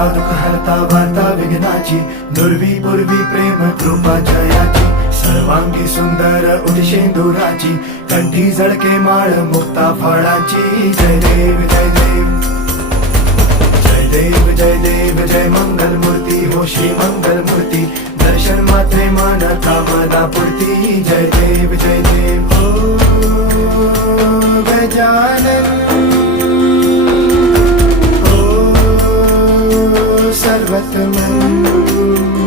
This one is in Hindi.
हरता दुःख हरता वार्ता विघ्नाची, दुर्वी पूर्वी प्रेम कृपा जयाची, सर्वांगी सुंदर उदिशेंदुराची, कंठी झळके माळ मुक्ता फळाची. जय देव जय देव जय देव जय देव जय मंगल मूर्ती हो श्री मंगल मूर्ती, दर्शन मात्रे मन कामना पूर्ती. जय देव जय देव हो गजानन हो सर्वतमन.